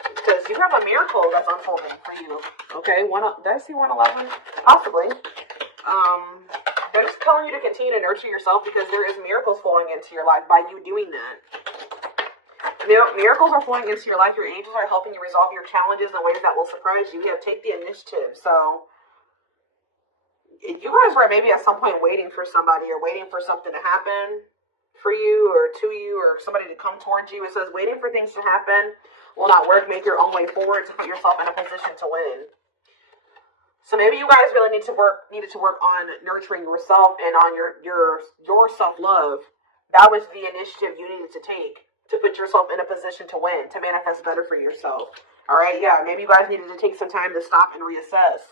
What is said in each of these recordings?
Because you have a miracle that's unfolding for you. Okay, did I see 111? Possibly. They're just telling you to continue to nurture yourself because there is miracles flowing into your life by you doing that. Miracles are flowing into your life. Your angels are helping you resolve your challenges in ways that will surprise you. Take the initiative. So, you guys were maybe at some point waiting for somebody or waiting for something to happen for you or to you or somebody to come towards you. It says waiting for things to happen will not work. Make your own way forward to put yourself in a position to win. So maybe you guys really needed to work on nurturing yourself and on your self-love. That was the initiative you needed to take to put yourself in a position to win, to manifest better for yourself. All right, yeah, maybe you guys needed to take some time to stop and reassess.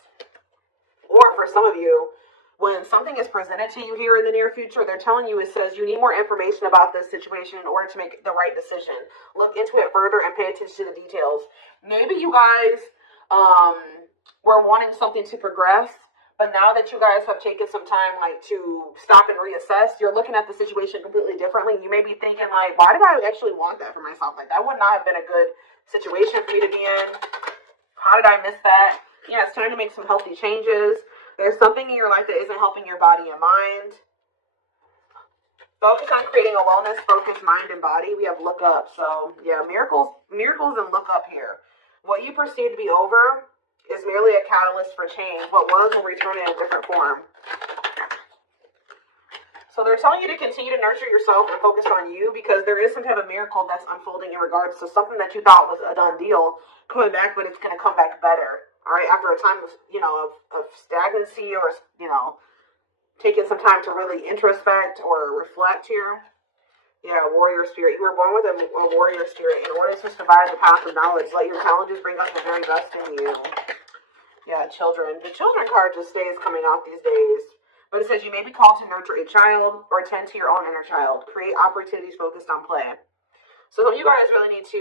Or for some of you, when something is presented to you here in the near future, they're telling you, it says you need more information about this situation in order to make the right decision. Look into it further and pay attention to the details. Maybe you guys were wanting something to progress, but now that you guys have taken some time to stop and reassess, you're looking at the situation completely differently. You may be thinking why did I actually want that for myself? That would not have been a good situation for me to be in. How did I miss that? Yeah, it's time to make some healthy changes. There's something in your life that isn't helping your body and mind. Focus on creating a wellness-focused mind and body. We have look up. So, yeah, miracles and look up here. What you perceive to be over is merely a catalyst for change. What was will return in a different form. So they're telling you to continue to nurture yourself and focus on you because there is some type of miracle that's unfolding in regards to something that you thought was a done deal coming back, but it's going to come back better. All right, after a time of stagnancy or, taking some time to really introspect or reflect here. Yeah, warrior spirit. You were born with a warrior spirit. In order to survive the path of knowledge, let your challenges bring out the very best in you. Yeah, children. The children card just stays coming out these days. But it says you may be called to nurture a child or tend to your own inner child. Create opportunities focused on play. So you guys really need to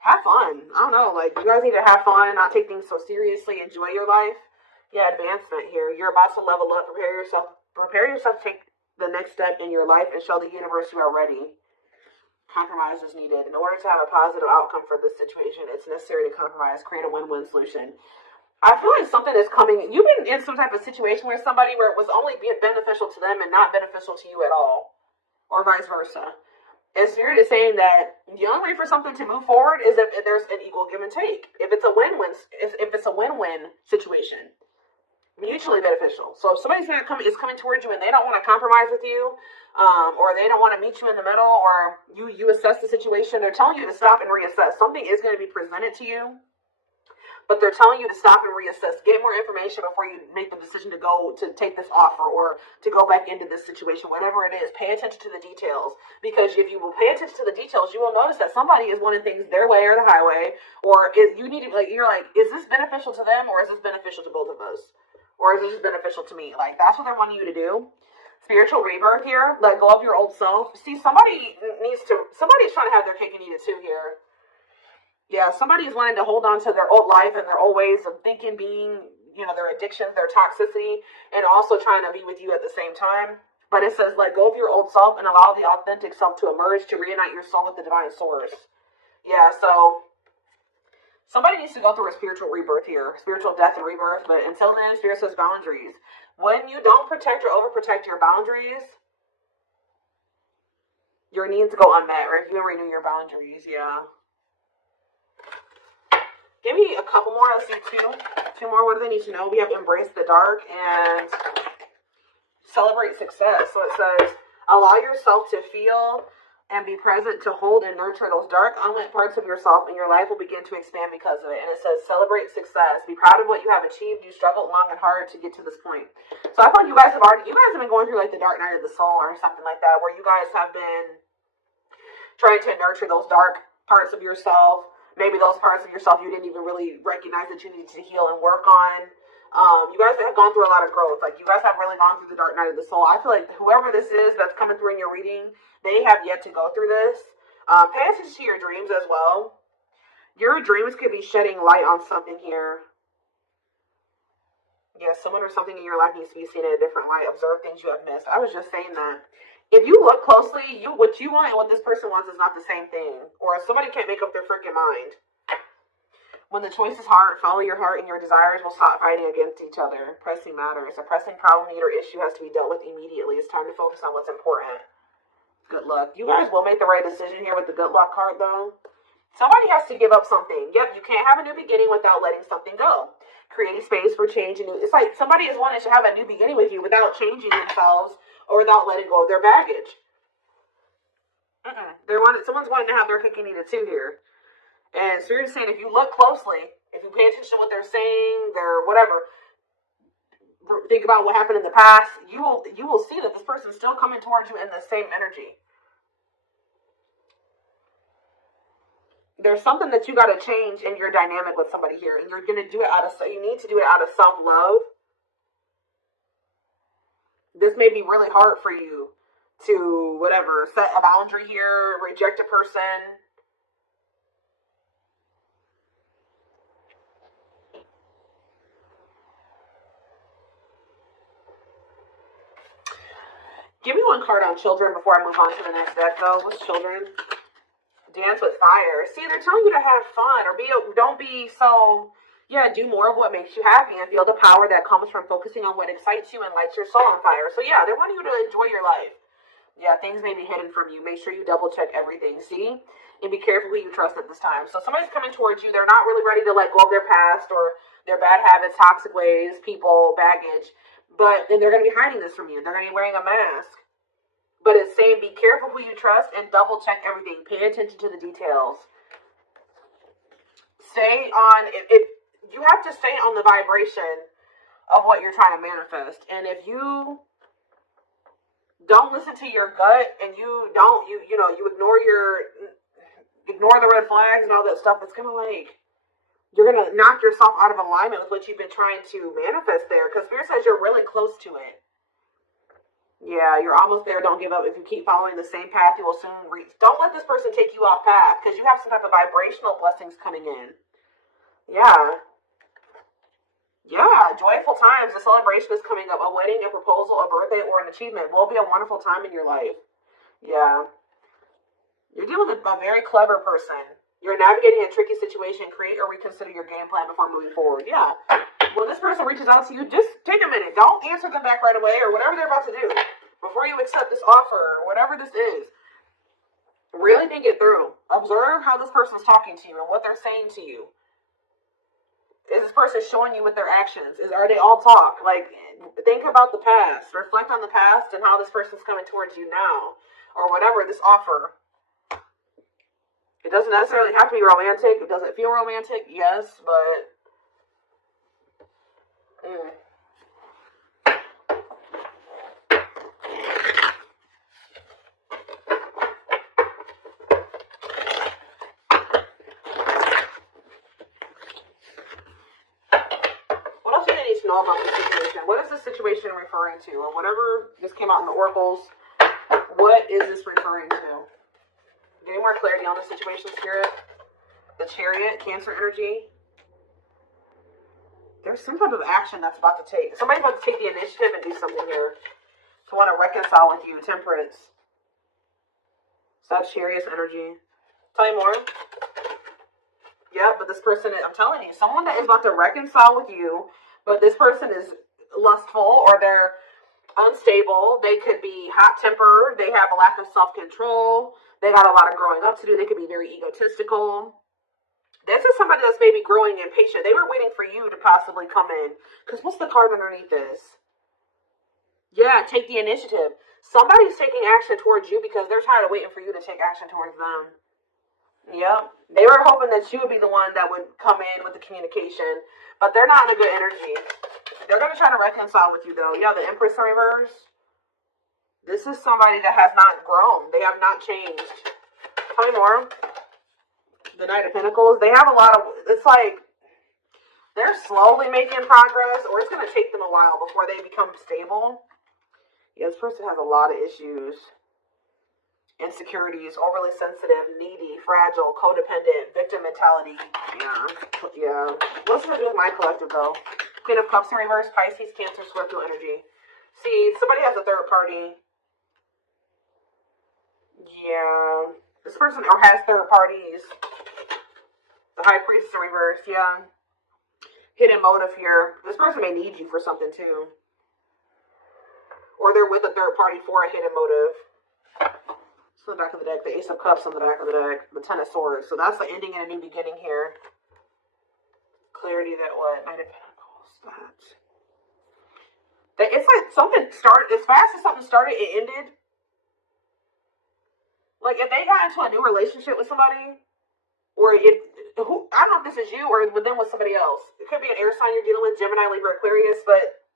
have fun. I don't know. You guys need to have fun, not take things so seriously. Enjoy your life. Yeah, advancement here. You're about to level up. Prepare yourself to take the next step in your life and show the universe you are ready. Compromise is needed. In order to have a positive outcome for this situation, it's necessary to compromise. Create a win-win solution. I feel like something is coming. You've been in some type of situation where it was only beneficial to them and not beneficial to you at all, or vice versa. And Spirit is saying that the only way for something to move forward is if there's an equal give and take. If it's a win-win situation, mutually beneficial. So if somebody's is coming towards you and they don't want to compromise with you, or they don't want to meet you in the middle, or you assess the situation, they're telling you to stop and reassess. Something is going to be presented to you, but they're telling you to stop and reassess. Get more information before you make the decision to take this offer or to go back into this situation, whatever it is. Pay attention to the details, because if you will pay attention to the details, you will notice that somebody is wanting things their way or the highway, or is this beneficial to them, or is this beneficial to both of us, or is this just beneficial to me? That's what they're wanting you to do. Spiritual rebirth here. Let go of your old self. See, somebody's trying to have their cake and eat it too here. Yeah, somebody is wanting to hold on to their old life and their old ways of thinking, being, their addictions, their toxicity, and also trying to be with you at the same time. But it says, let go of your old self and allow the authentic self to emerge to reunite your soul with the divine source. Yeah, so somebody needs to go through a spiritual rebirth here, spiritual death and rebirth. But until then, Spirit says boundaries. When you don't protect or overprotect your boundaries, your needs go unmet. Or if you renew your boundaries, yeah. Give me a couple more. Let's see, two more. What do they need to know? We have embrace the dark and celebrate success. So it says, allow yourself to feel and be present to hold and nurture those dark, unlit parts of yourself, and your life will begin to expand because of it. And it says, celebrate success. Be proud of what you have achieved. You struggled long and hard to get to this point. So I feel like you guys have been going through the dark night of the soul or something like that, where you guys have been trying to nurture those dark parts of yourself. Maybe those parts of yourself you didn't even really recognize that you needed to heal and work on. You guys have gone through a lot of growth. You guys have really gone through the dark night of the soul. I feel like whoever this is that's coming through in your reading, they have yet to go through this. Pay attention to your dreams as well. Your dreams could be shedding light on something here. Yeah, someone or something in your life needs to be seen in a different light. Observe things you have missed. I was just saying that. If you look closely, what you want and what this person wants is not the same thing. Or somebody can't make up their freaking mind. When the choice is hard, follow your heart and your desires will stop fighting against each other. Pressing matters. A pressing problem, need, or issue has to be dealt with immediately. It's time to focus on what's important. Good luck. You guys will make the right decision here with the good luck card, though. Somebody has to give up something. Yep, you can't have a new beginning without letting something go. Creating space for change. It's like somebody is wanting to have a new beginning with you without changing themselves or without letting go of their baggage. Someone's wanting to have their cookie eaten too here. And so you're just saying, if you look closely, if you pay attention to what they're saying, their whatever, think about what happened in the past, you will see that this person's still coming towards you in the same energy. There's something that you got to change in your dynamic with somebody here, and you're going to do it you need to do it out of self-love. This may be really hard for you to, whatever, set a boundary here, reject a person. Give me one card on children before I move on to the next deck, though. What's children? Dance with fire. See, they're telling you to have fun or don't be so, do more of what makes you happy and feel the power that comes from focusing on what excites you and lights your soul on fire. So, yeah, they want you to enjoy your life. Yeah, things may be hidden from you. Make sure you double check everything, see? And be careful who you trust at this time. So somebody's coming towards you. They're not really ready to let go of their past or their bad habits, toxic ways, people, baggage. But then they're going to be hiding this from you. They're going to be wearing a mask. But it's saying be careful who you trust and double check everything. Pay attention to the details. Stay on, you have to stay on the vibration of what you're trying to manifest. And if you don't listen to your gut and you ignore the red flags and all that stuff, it's going to you're going to knock yourself out of alignment with what you've been trying to manifest there. Because Spirit says you're really close to it. Yeah, you're almost there. Don't give up. If you keep following the same path, you will soon reach. Don't let this person take you off path because you have some type of vibrational blessings coming in. Yeah. Yeah, joyful times. A celebration is coming up. A wedding, a proposal, a birthday, or an achievement will be a wonderful time in your life. Yeah. You're dealing with a very clever person. You're navigating a tricky situation. Create or reconsider your game plan before moving forward. Yeah. When this person reaches out to you, just take a minute. Don't answer them back right away or whatever they're about to do. Before you accept this offer or whatever this is, really think it through. Observe how this person is talking to you and what they're saying to you. Is this person showing you with their actions? Are they all talk? Think about the past. Reflect on the past and how this person's coming towards you now. Or whatever, this offer. It doesn't necessarily have to be romantic. It doesn't feel romantic, yes, but... What else do they need to know about this situation? What is this situation referring to? Or whatever just came out in the oracles, what is this referring to? Getting more clarity on the situation, Spirit. The Chariot, Cancer energy. There's some type of action that's about to take. Somebody's about to take the initiative and do something here. To want to reconcile with you. Temperance. Sagittarius energy. Tell me more. Yeah, but this person, I'm telling you, someone that is about to reconcile with you, but this person is lustful or they're unstable. They could be hot-tempered. They have a lack of self-control. They got a lot of growing up to do. They could be very egotistical. This is somebody that's maybe growing impatient. They were waiting for you to possibly come in. Because what's the card underneath this? Yeah, take the initiative. Somebody's taking action towards you because they're tired of waiting for you to take action towards them. Yep. They were hoping that you would be the one that would come in with the communication. But they're not in a good energy. They're going to try to reconcile with you, though. Yeah, the Empress in reverse. This is somebody that has not grown. They have not changed. Tell me more. The Knight of Pentacles. They have a lot of... It's like they're slowly making progress, or it's going to take them a while before they become stable. Yeah, this person has a lot of issues. Insecurities, overly sensitive, needy, fragile, codependent, victim mentality. Yeah. What's going to do with my collective, though? Queen of Cups in reverse, Pisces, Cancer, Scorpio energy. See, somebody has a third party. Yeah. This person or has third parties. The High Priestess in reverse, yeah. Hidden motive here. This person may need you for something too. Or they're with a third party for a hidden motive. It's on the back of the deck. The Ace of Cups on the back of the deck. The Ten of Swords. So that's the ending and a new beginning here. Clarity that what? Knight of Pentacles. That. It's like something started, as fast as something started, it ended. Like if they got into a new relationship with somebody, or I don't know if this is you or with them with somebody else. It could be an air sign you're dealing with, Gemini, Libra, Aquarius, but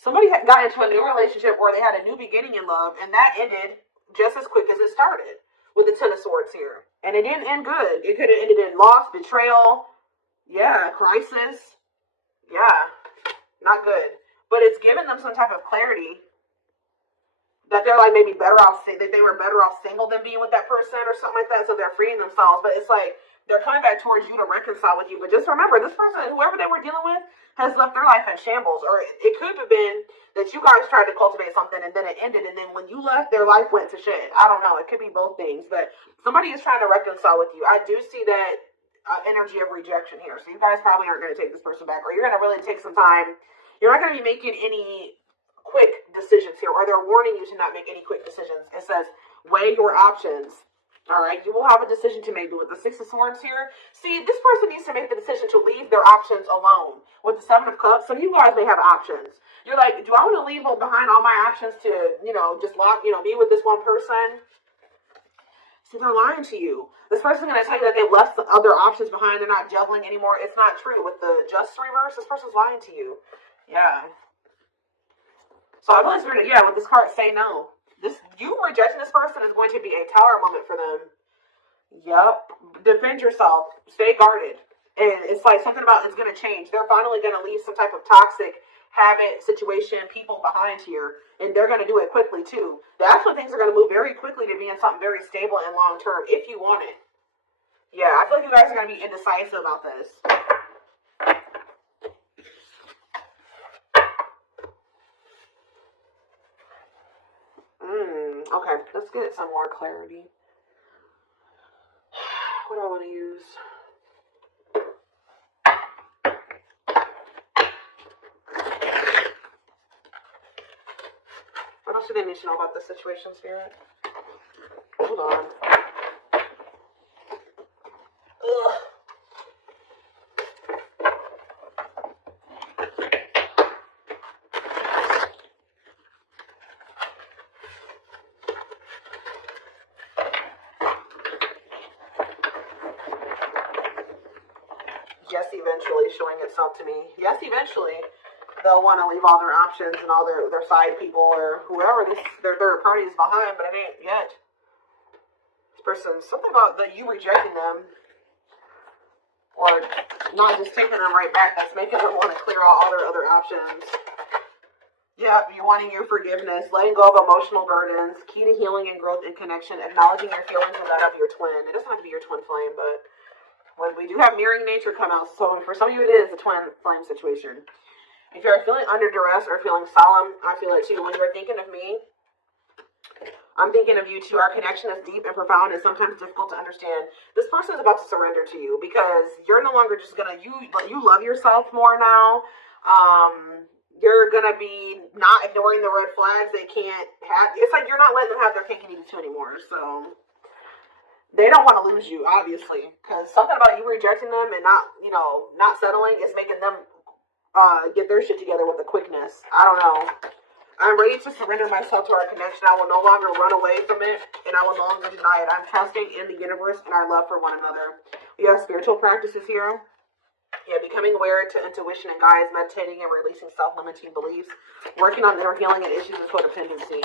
somebody got into a new relationship where they had a new beginning in love, and that ended just as quick as it started with the Ten of Swords here. And it didn't end good. It could have ended in loss, betrayal, yeah, crisis. Yeah, not good. But it's given them some type of clarity that they're like maybe better off, that they were better off single than being with that person or something like that, so they're freeing themselves. But it's like they're coming back towards you to reconcile with you. But just remember, this person, whoever they were dealing with, has left their life in shambles. Or it could have been that you guys tried to cultivate something and then it ended, and then when you left, their life went to shit. I don't know. It could be both things. But somebody is trying to reconcile with you. I do see that energy of rejection here. So you guys probably aren't going to take this person back, or you're going to really take some time. You're not going to be making any quick decisions here, or they're warning you to not make any quick decisions. It says, weigh your options. All right, you will have a decision to make. With the Six of Swords here, see, this person needs to make the decision to leave their options alone. With the Seven of Cups, some of you guys may have options. You're like, do I want to leave behind all my options to, just be with this one person? See, they're lying to you. This person's going to tell you that they've left the other options behind. They're not juggling anymore. It's not true. With the Justice reverse, this person's lying to you. Yeah. So I feel like, with this card, say no. You rejecting this person is going to be a tower moment for them. Yep. Defend yourself. Stay guarded. And it's like something about it's going to change. They're finally going to leave some type of toxic habit, situation, people behind here. And they're going to do it quickly too. That's when things are going to move very quickly to being something very stable and long term, if you want it. Yeah, I feel like you guys are going to be indecisive about this. Okay, let's get some more clarity. What do I want to use? What else do they need to know about the situation, Spirit? Hold on. Yes, eventually showing itself to me. Yes, eventually they'll want to leave all their options and all their side people or whoever their third party is behind, but it ain't yet. This person, something about you rejecting them or not just taking them right back, that's making them want to clear out all their other options. Yeah, you're wanting your forgiveness, letting go of emotional burdens, key to healing and growth and connection, acknowledging your feelings and that of your twin. It doesn't have to be your twin flame, but when we do have mirroring nature come out, so for some of you it is a twin flame situation. If you're feeling under duress or feeling solemn, I feel it too. When you're thinking of me, I'm thinking of you too. Our connection is deep and profound and sometimes difficult to understand. This person is about to surrender to you because you're no longer just gonna, you love yourself more now. You're gonna be not ignoring the red flags they can't have. It's like you're not letting them have their cake and eat it too anymore. So they don't want to lose you, obviously, because something about you rejecting them and not settling is making them get their shit together with a quickness. I don't know. I'm ready to surrender myself to our connection. I will no longer run away from it, and I will no longer deny it. I'm trusting in the universe and our love for one another. We have spiritual practices here. Yeah, becoming aware to intuition and guides, meditating and releasing self-limiting beliefs, working on inner healing and issues of codependency.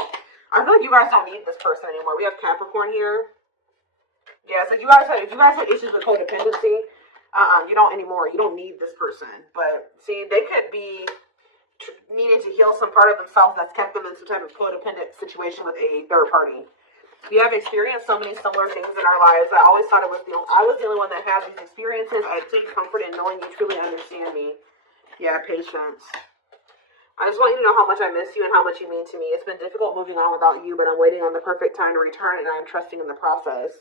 I feel like you guys don't need this person anymore. We have Capricorn here. Yeah, it's like if you guys have issues with codependency, you don't anymore. You don't need this person. But see, they could be needing to heal some part of themselves that's kept them in some type of codependent situation with a third party. We have experienced so many similar things in our lives. I always thought I was the only one that had these experiences. I take comfort in knowing you truly understand me. Yeah, patience. I just want you to know how much I miss you and how much you mean to me. It's been difficult moving on without you, but I'm waiting on the perfect time to return, and I'm trusting in the process.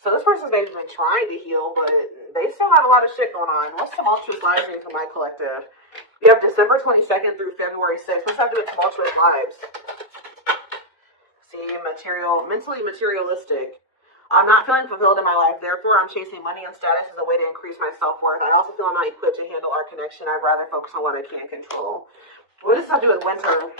So this person's maybe been trying to heal, but they still have a lot of shit going on. What's tumultuous lives mean for my collective? We have December 22nd through February 6th. What's that doing tumultuous lives? See, mentally materialistic. I'm not feeling fulfilled in my life. Therefore, I'm chasing money and status as a way to increase my self-worth. I also feel I'm not equipped to handle our connection. I'd rather focus on what I can control. What does that do with winter?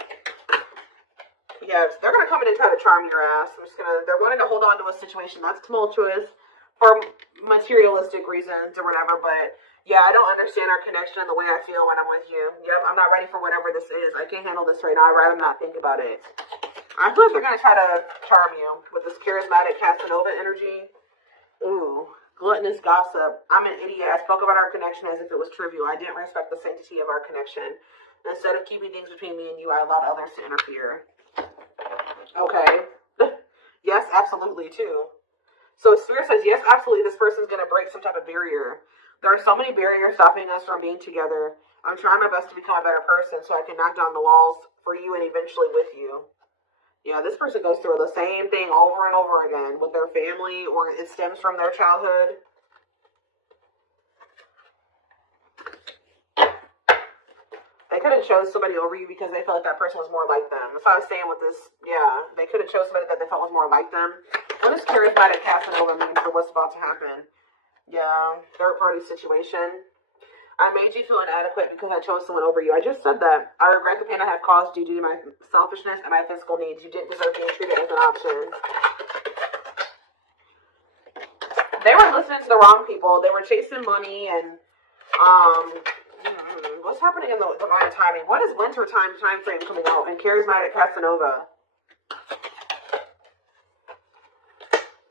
Yes, they're going to come in and try to charm your ass. They're wanting to hold on to a situation that's tumultuous for materialistic reasons or whatever, but yeah, I don't understand our connection and the way I feel when I'm with you. Yep, I'm not ready for whatever this is. I can't handle this right now. I'd rather not think about it. I feel like they're going to try to charm you with this charismatic Casanova energy. Ooh, gluttonous gossip. I'm an idiot. I spoke about our connection as if it was trivial. I didn't respect the sanctity of our connection. Instead of keeping things between me and you, I allowed others to interfere. Okay. Yes, absolutely, too. So Spirit says, yes, absolutely, this person's going to break some type of barrier. There are so many barriers stopping us from being together. I'm trying my best to become a better person so I can knock down the walls for you and eventually with you. Yeah, this person goes through the same thing over and over again with their family, or it stems from their childhood. They could have chose somebody over you because they felt like that person was more like them. That's what I was saying with this. Yeah, they could have chose somebody that they felt was more like them. What does charismatic Casanova mean for what's about to happen? Yeah, third party situation. I made you feel inadequate because I chose someone over you. I just said that. I regret the pain I have caused you due to my selfishness and my physical needs. You didn't deserve being treated as an option. They were listening to the wrong people. They were chasing money and, what's happening in the divine timing? What is winter time frame coming out in charismatic Casanova?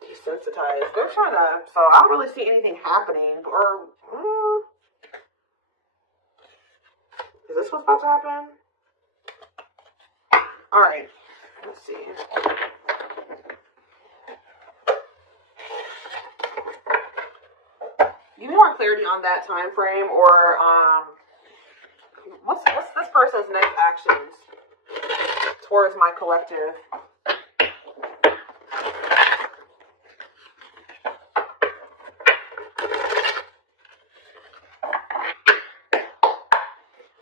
Desensitized. They're trying to, so I don't really see anything happening, or, is this what's about to happen? Alright, let's see. You need more clarity on that time frame, or what's this person's next actions towards my collective?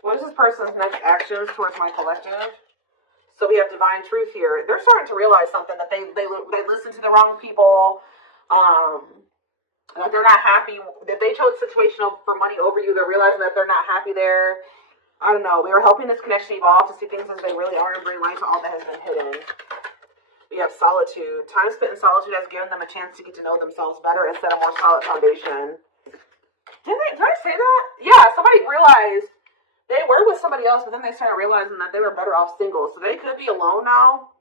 What is this person's next actions towards my collective? So we have divine truth here. They're starting to realize something, that they listen to the wrong people. That they're not happy. That they chose situation for money over you. They're realizing that they're not happy there. I don't know. We are helping this connection evolve to see things as they really are and bring light to all that has been hidden. We have solitude. Time spent in solitude has given them a chance to get to know themselves better and set a more solid foundation. Did I say that? Yeah, somebody realized they were with somebody else, but then they started realizing that they were better off single. So they could be alone now.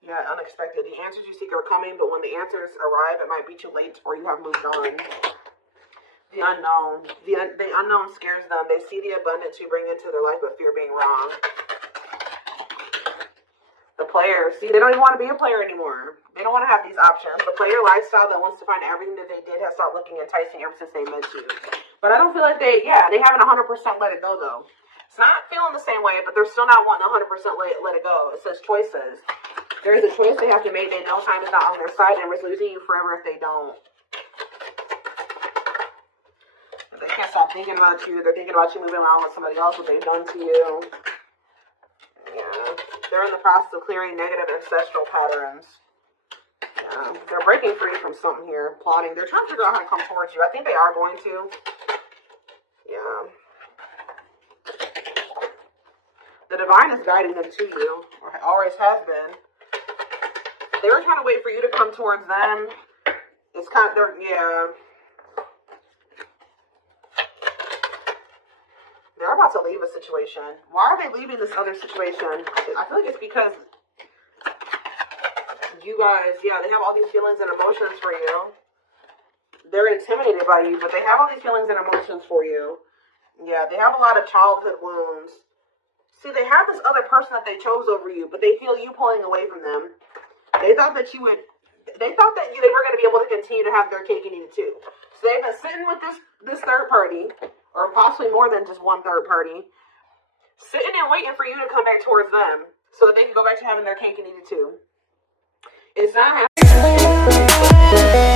Yeah, unexpected. The answers you seek are coming, but when the answers arrive, it might be too late or you have moved on. The unknown. The unknown scares them. They see the abundance you bring into their life, but fear being wrong. The player. See, they don't even want to be a player anymore. They don't want to have these options. The player lifestyle that wants to find everything that they did has stopped looking enticing ever since they met you. But I don't feel like they haven't 100% let it go, though. It's not feeling the same way, but they're still not wanting 100% let it go. It says choices. There is a choice they have to make. They know time is not on their side and risk losing you forever if they don't. They can't stop thinking about you. They're thinking about you moving around with somebody else, what they've done to you. Yeah. They're in the process of clearing negative ancestral patterns. Yeah. They're breaking free from something here. Plotting. They're trying to figure out how to come towards you. I think they are going to. Yeah. The divine is guiding them to you, or always has been. They were trying to wait for you to come towards them. It's kind of, yeah. They're about to leave a situation. Why are they leaving this other situation? I feel like it's because you guys, yeah, they have all these feelings and emotions for you. They're intimidated by you, but they have all these feelings and emotions for you. Yeah, they have a lot of childhood wounds. See, they have this other person that they chose over you, but they feel you pulling away from them. They thought that they were going to be able to continue to have their cake and eat it too. So they've been sitting with this third party, or possibly more than just one third party. sitting and waiting for you to come back towards them so that they can go back to having their cake and eat it too. It's not happening.